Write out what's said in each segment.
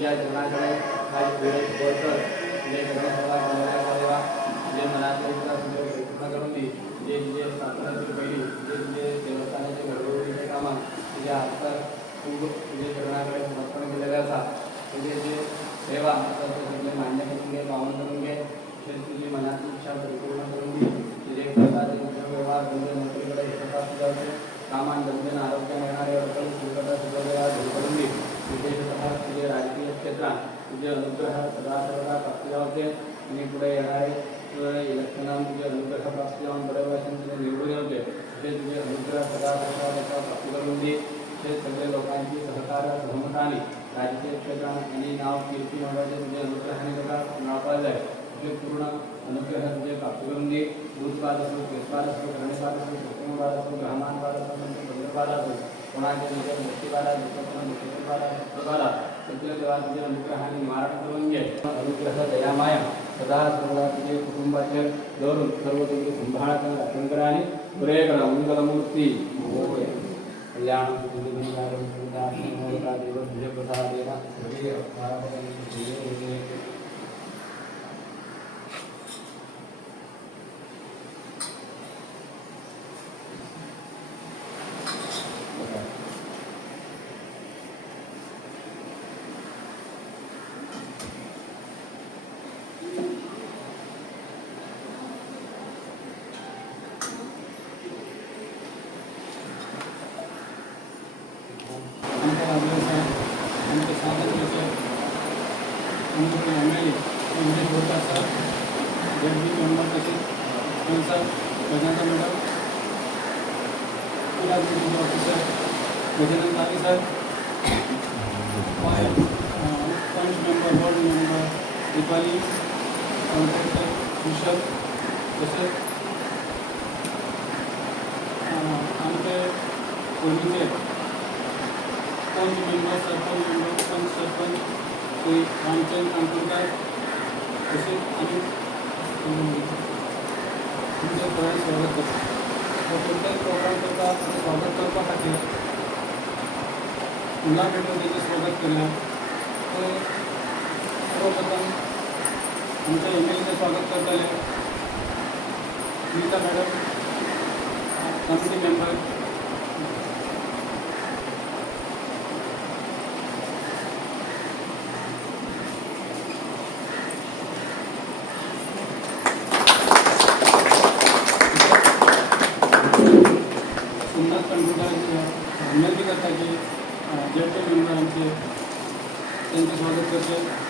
तुमच्या जनाकडे आज विरोध बोलकर जे ग्रहसभा देवा जे मनातले पूर्ण करून दी जे जे स्थापनाची पहिली जे देवस्थानाचे घडवळीचे कामं तुझ्या हातात खूप तुझे जनाकडे समर्पण केलेले असा तुझे जे सेवा सगळे मान्य करून घे पावन करून घे तुझी मनाची इच्छा परिपूर्ण करून घे तुझे प्रकारचे व्यवहार धंदे नोकरीकडे हिशोबात कामान धंदे आरोग्य मिळणारे अडचण सुविधा सुविधा दूर करून घे विशेषतः तुझे राजकीय क्षेत्रात तुझे अनुग्रह सदा सर्वदा प्राप्ती होते आणि पुढे येणारे इलेक्शनात तुझे अनुग्रह प्राप्ती होऊन बऱ्याच वर्षांनी तुझे निवडून होते ते तुझे अनुग्रह सदा सर्वदा प्राप्ती करून दे ते सगळे लोकांची सहकार्य सहमताने राजकीय क्षेत्रात आणि नाव कीर्ती मिळवायचे तुझे अनुग्रहाने सगळा नाव पाहिलं आहे तुझे पूर्ण अनुग्रह तुझे प्राप्त करून दे दूधपाद असो केसपाद असो करणेपाद असो कृत्रिमपाद असो ग्रहमानपाद असो भद्रपाद असो कोणाचे तुझे मुक्तीपादा मुक्तीपादा सगळे देवा तुझे अनुग्रहाने निवारण करून घे अनुग्रह दयामाया सदा सर्वदा तुझे कुटुंबाचे धरून सर्व तुझे संभाळ राखण करा आणि पुरे करा मंगलमूर्ती कल्याण दीपाली कॉन्ट्रॅक्टर कुशल तसेच आमचे पूर्वीचे पंच मेंबर सरपंच मेंबर पंच सरपंच श्री रामचंद्र कांतुरकर तसेच आम्ही तुमचे सगळ्यांचे स्वागत करतो व कोणत्याही प्रोग्राम करता स्वागत करण्यासाठी पुन्हा भेटून त्याचे स्वागत केलं तर सर्वप्रथम आमच्या एमएलएचे स्वागत करता आले Nita madam committee member Somnath controller विनंती करता की जेडचे मेंबर आमचे त्यांचे स्वागत करते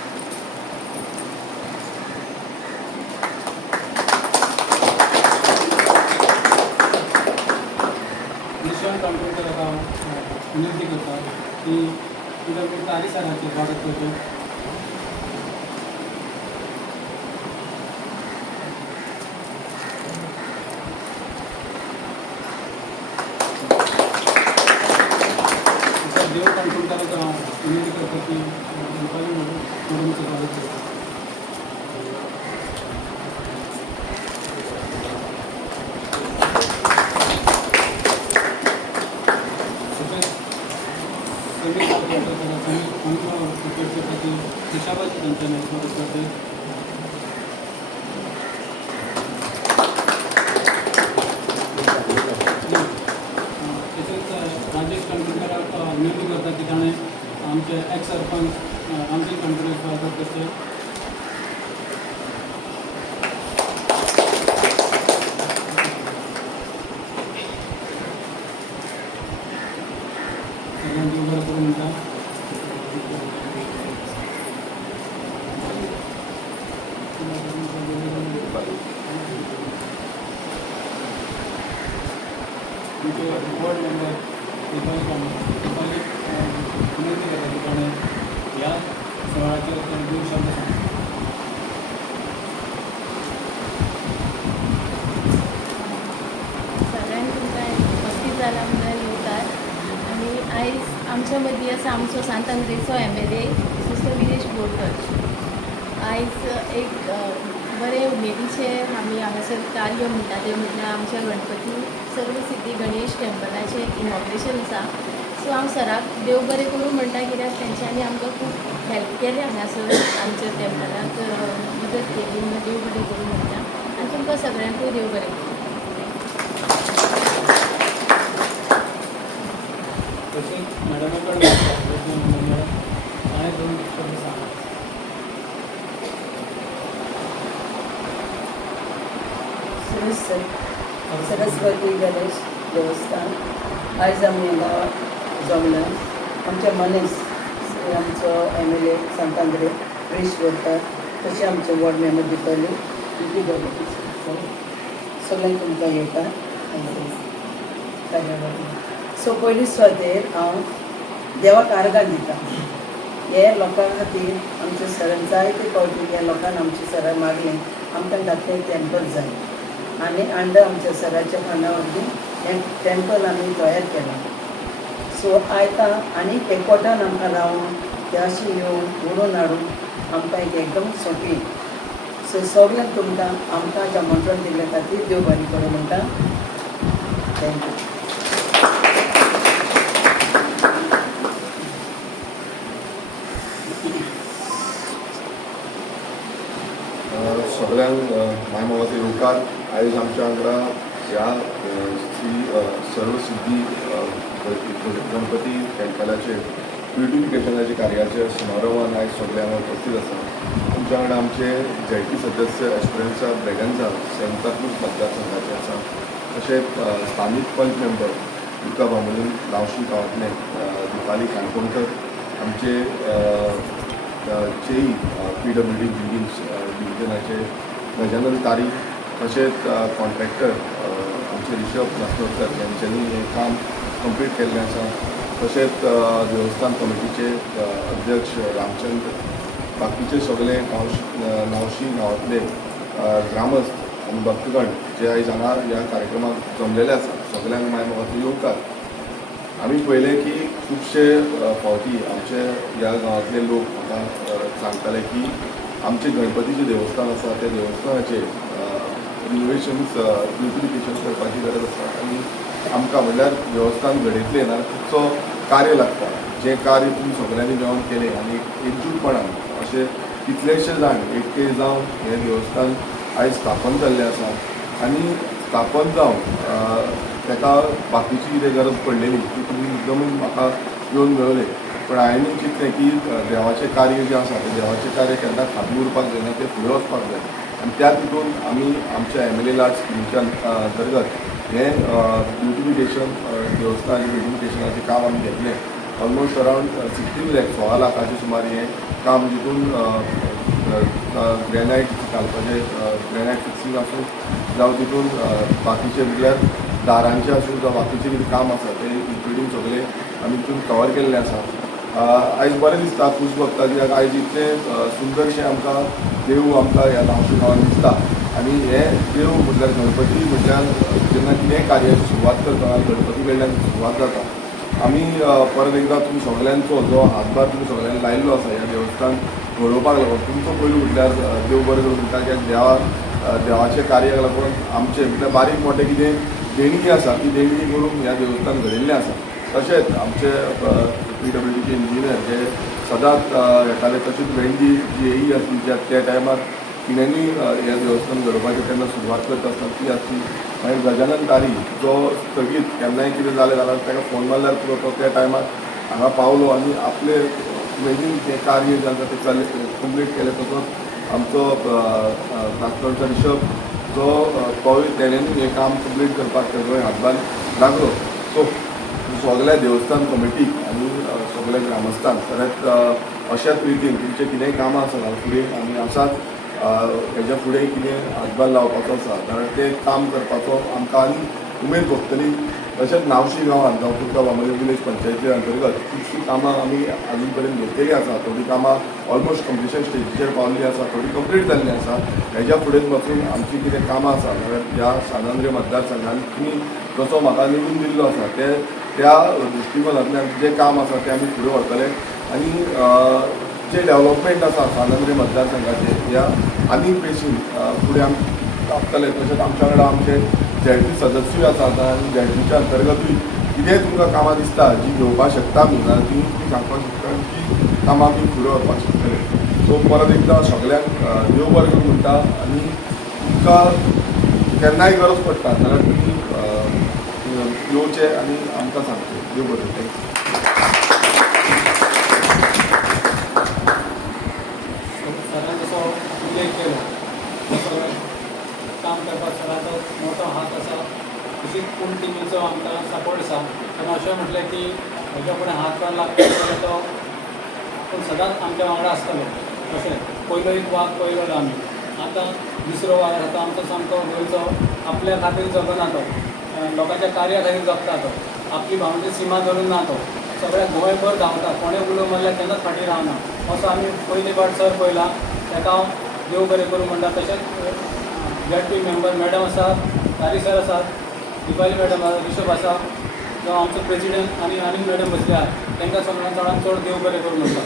कॉम्प्युटर आता विनंती करतात की तुझ्या तारी सरांचे स्वागत करतो देव कॉम्प्युटर विनंती करतो की मॅडमचं स्वागत करतो हिशाबाची त्यांच्या स्वागत करते तसेच राजेश कंट्रोलर विनंती करतात की त्याने आमचे एक्स सरपंच आमचे कंट्रोलर स्वागत करते सगळ्यांची उभं करून म्हणतात बोर्ड मेंबर दीपाली विनंती करतात ठिकाणी या सोहळ्याचे दोन शब्द सगळ्यांनी तुमकां उपस्थित जाला म्हणून येतात आणि आयज आमच्या मदीं आसा आमचो सांत अंद्रेचो एमएलए सिस्टर विनेश बोरकर आयज एक बरे उमेदीचें आमी हांगासर कार्य म्हणटा तें म्हटल्यार आमच्या गणपती सर्वसिद्धी गणेश टेम्पलाचें इनॉग्रेशन आसा सो हांव सराक देव बरें करूं म्हणटा कित्याक तेंच्यांनी आमकां खूब हेल्प केली हांगासर आमच्या टेम्पलाक मदत केली देव बरें करूं म्हणटा आनी तुमकां सगळ्यांकूय देव बरें करूं. तसेच मॅडमाकडे आणि 2 शब्द सांगा. सरस्वती गणेश देवस्थान आयज आमी हांगा जमल्या आमच्या मनीस आमचो MLA सांतांद्रे प्रेश करता तशें आमचे वॉर्ड मेंबर दिताली सगळ्यांक तुमकां येता सो पयली सुवातेर हांव देवाक आर्गां दिता. हे लोकां खातीर आमचे सरान जायते फावटी ह्या लोकांक आमचे सरान मागलें आमकां घातलें टेंपल जाय आनी अंडर आमच्या सराच्या खाना वरवीं हें टेंपल आमी तयार केलां. सो आयतां आनी एकवटान आमकां रावून ते अशें येवन उडोवन हाडून आमकां एक एकदम सोंपी. सो सगळ्यांक तुमकां आमकां आमंत्रण दिल्ल्या खातीर देव बरें करूं म्हणटा. थँक्यू. सगळ्यांक मायमावाचे येवकार. आयज आमच्या वांगडा ह्या श्री सर्वसिद्धी गणपती टेंपलाचे ब्युटिफिकेशनाचे कार्याचे समारंभान आयज सगळे हांगा उपस्थित आसा. आमच्या वांगडा आमचे JIT सदस्य एस्पिरन्सा ब्रेगन्झा सेंताक्रूज मतदारसंघाचे आसा. तशेंच स्थानीक पंच मेंबर दुका बांबोलीम गांवशी गांवांतले दिपाली काणकोणकर, आमचे चेई PWD बिल्डिंग्स डिविजनाचे गजानन तारी, तशेंच कॉन्ट्रॅक्टर आमचे रिषभ नासनोडकर यांच्यांनी हें काम कंप्लीट केल्लें आसा. तशेंच देवस्थान कमिटीचे अध्यक्ष रामचंद्र, बाकीचे सगळे गांवशी गांवांतले ग्रामस्थ आनी भक्तगण जे आयज हांगा ह्या कार्यक्रमाक जमलेले आसा. सगळ्यांक मायमावाचो येवकार. आमी पळयलें की खुबशे फावटी आमचे ह्या गांवांतले लोक म्हाका सांगताले की आमचे गणपतीचें देवस्थान आसा त्या देवस्थानाचे रिनोवेशन्स ब्युटिफिकेशन करपाची गरज आसा आनी आमकां म्हणल्यार देवस्थान घडयतलें ना तिचो कार्य लागता. जें कार्य तुमी सगळ्यांनी मेळोन केलें आनी एकजूटपणान अशे कितलेशे जाण एकटे जावन हें देवस्थान आयज स्थापन जाल्लें आसा आनी स्थापन जावन ताका बाकीची कितें गरज पडलेली ती तुमी एकदमूच म्हाका येवन मेळयलें. पण हांवेंनी चिंतलें की देवाचें कार्य जें आसा तें देवाचें कार्य केन्ना फाटीं उरपाक जायना, तें फुडें वचपाक जाय आनी त्या तितून आमी आमच्या MLA लाड स्किमीच्या अंतर्गत हें ब्युटिफिकेशन देवस्थानाचें ब्युटिफिकेशनाचें काम आमी घेतलें. ऑलमोस्ट अरावंड 16 लाख 16 लाखाचें सुमार हें काम जितून ग्रेनायट घालपाचें ग्रेनायट फिक्सिंग आसूं जावं तितून बाकीचें म्हटल्यार दारांचें आसूं जावं बाकीचें कितें काम आसा तें इन्क्लुडींग सगळें आमी तितून कवर केल्लें आसा. आयज बरें दिसता खूश भोगता कित्याक आयज इतलें सुंदरशें आमकां देव आमकां ह्या गांवच्या गांवांत दिसता आनी हे देव म्हटल्यार गणपती म्हटल्यार जेन्ना कितेंय कार्याची सुरवात करता गणपती कडल्यान सुरवात जाता. आमी परत एकदां तुमी सगळ्यांचो जो हातभार तुमी सगळ्यांनी लायिल्लो आसा ह्या देवस्थान घडोवपाक लागून तुमचो पयलू म्हटल्यार देव बरें करूं म्हणटा कित्याक देवाचे कार्याक लागून आमचे म्हटल्यार बारीक मोठे कितें देणगी आसा ती देणगी करून ह्या देवस्थान घडिल्लें आसा. तशेंच आमचे PWDचे इंजिनियर जे सदांच येताले तशेंच वेंडी जी AE आसली त्या टायमार तिणेंनी हें देवस्थान घडोवपाची तेन्ना सुरवात करता आसतना ती आसली. मागीर गजानन तारी जो स्थगीत केन्नाय कितें जालें जाल्यार ताका फोन मारल्यार पुरो तो त्या टायमार हांगा पावलो आनी आपले बेगीन तें कार्य जें आसा तें कंप्लीट केलें. तसोच आमचो नागपूरचो रिषभ जो तोय तेणेंनी हें काम कंप्लीट करपाक तेजोय हातभार लागलो. सो सगळ्या देवस्थान कमिटीक आनी सगळ्या ग्रामस्थांक परत अशाच रितीन तुमचें कितेंय कामां आसा फुडें आमी आसात हेज्या फुडें कितें हातभार लावपाचो आसा जाल्यार तें काम करपाचो आमकां आनी उमेद भोगतली. तशेंच नावशी गांवांत जावं तुमकां बांबोलीम विलेज पंचायती अंतर्गत खुबशीं कामां आमी आजून पर्यंत घेतलेलीं आसा. थोडीं कामां ऑलमोस्ट कंप्लिशन स्टेजीचेर पावल्लीं आसा, थोडीं कंप्लीट जाल्लीं आसा. हेज्या फुडें वचून आमची कितें कामां आसा जाल्यार ह्या सांद्रे मतदारसंघान तुमी जसो म्हाका निवडून दिल्लो आसा त्या दृश्टिकोनांतल्यान जें काम आसा तें आमी फुडें व्हरतले आनी जे डेव्हलपमेंट आसा सांद्रे मतदारसंघाचे ह्या आनीक बेगीन फुडें आमी कापतले. तशेंच आमच्या वांगडा आमचे JIT सदस्यूय आसात आनी JITच्या अंतर्गतूय कितेंय तुमकां कामां दिसता जी घेवपाक शकता आमी जाल्यार ती सांगपाक शकता की कामां आमी फुडें व्हरपाक शकतले. सो परत एकदां सगळ्यांक देव बरें करूं म्हणटा आनी तुमकां केन्नाय गरज पडटा जाल्यार तुमी येवचें आनी आमकां सांगचें. देव बरें करूं. सरान जसो उल्लेख केलो जसो काम करपाक सराचो मोठो हात आसा तशीच पूण टिमीचो आमकां सपोर्ट आसा. ताणें अशें म्हटलें की हेज्या फुडें हात लागता जाल्यार तो पूण सदांच आमच्या वांगडा आसतलो. अशें पयलो एक वाग पळयलो आमी. आतां दुसरो वाग आसा तो आमचो सामको गोंयचो. आपल्या खातीर जगना तो, लोकांच्या कार्या खातीर जगता तो. आपली भावंडी सिमा धरून ना तो. सगळ्या गोंयभर धांवता. कोणें उलो मारल्यार केन्नाच फाटीं रावना. असो आमी पयली फावट सर पळयला. ताका हांव देव बरें करूं म्हणटा. तशेंच ZP मेंबर मॅडम आसात, तारी सर आसात, दिपाली मॅडम आसा, रिशभ आसा, जावं आमचो प्रेसिडेंट आनी मॅडम बसले आहात. तांकां सगळ्यांक चडांत चड देव बरें करूं म्हणटा.